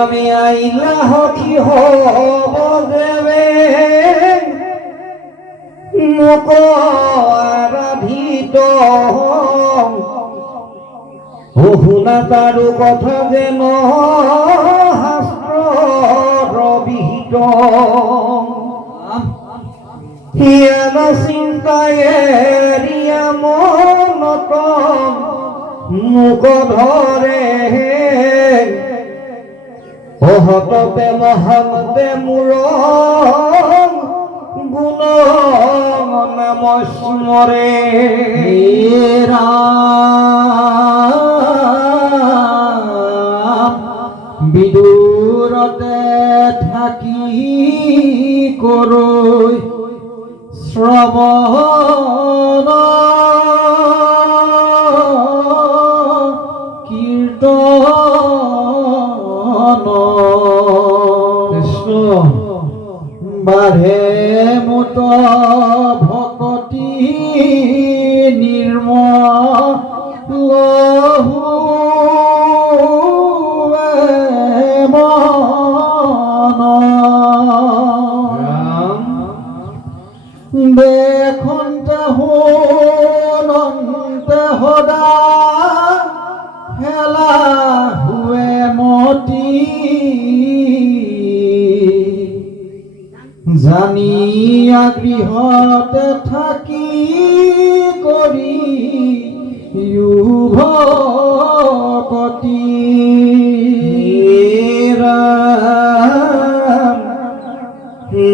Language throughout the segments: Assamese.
আমি আইলা হকি হব দেবে মোক আৰাধিত শুনা তাৰো কথা যেন শাস্ত্ৰৰ বিহিত হিয়ান চিন্তায়ে ৰিয়া মনত মোক ধৰে অহততে মহানতে মোৰ গুণ নাম স্মৰে বিদুৰতে থাকি কৰৈ শ্ৰৱণ কীৰ্তন কৃষ্ণ বাঢ়ে মুত ভকতি নিৰ্মল দেখন্তে শুনন্তে সদা হেলা হুৱে মতি জানিয়া গৃহতে থাকি কৰি ভকতি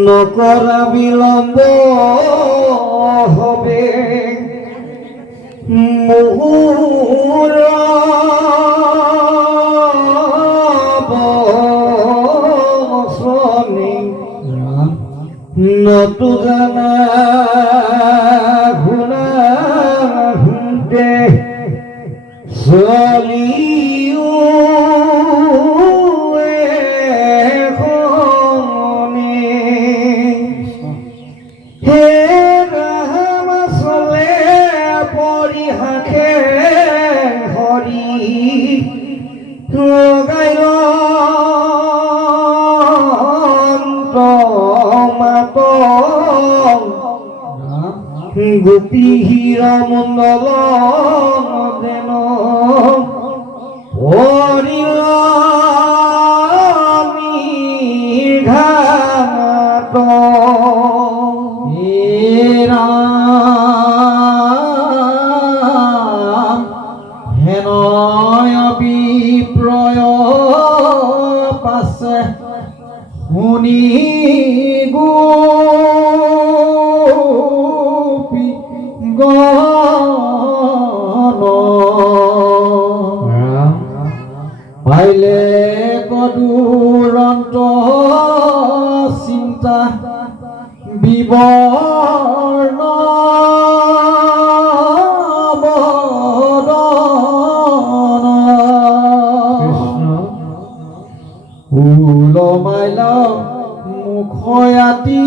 নকৰা বিলম্ব হবে মোৰ বচনে নতু জানা শুনা শুনতে চলিও গোপী হীৰমণ্ডল যেন ঘাট হেনয় বিপ্ৰয় পাছে শুনি পাইলে কদুৰন্ত চিন্তা বিবৰ্ণ উলমাইল মুখয়াতি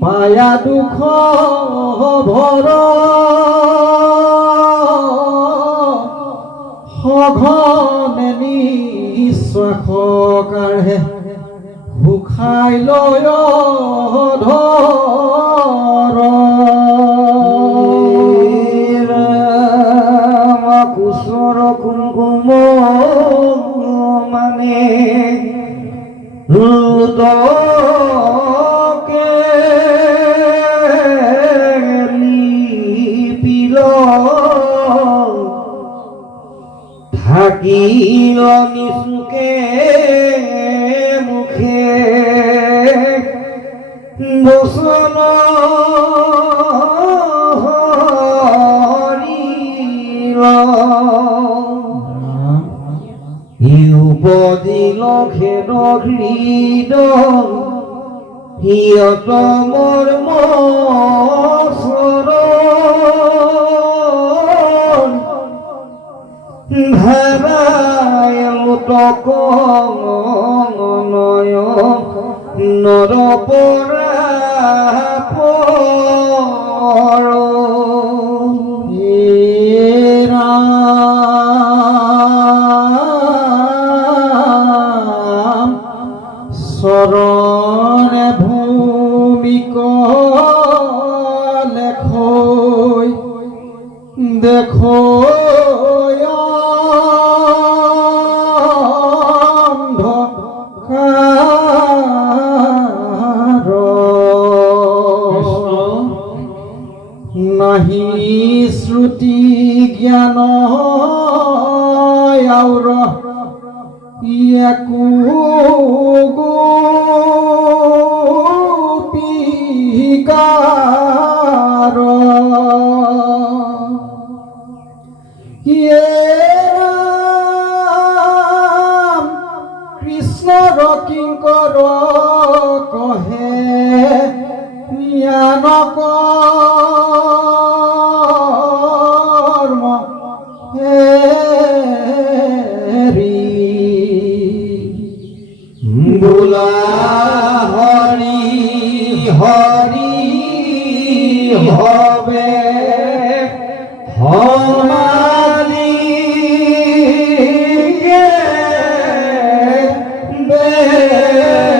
পায়া দুখ ভৰ সঘনে নিশ্বাসকাৰে সুখাই লয় ধৰ কুশৰ কুংকুম মানে ৰুদকে লিপিল থাকিল নিচুকে মুখে বচন হৰিল উপদিল খেদ হৃদ সিয়ত মৰ্ম ধাৰায় মুতক নয় নৰপৰা পৰ চৰণে ভূমিক লেখৈ দেখৈ অন্ধকাৰ নাহি শ্ৰুতি জ্ঞান আউৰ একো গোপিকাৰ ৰাম কৃষ্ণৰ কিংকৰ কহে জ্ঞানক বোলা হৰি হৰি হবে সমাধি বেৰি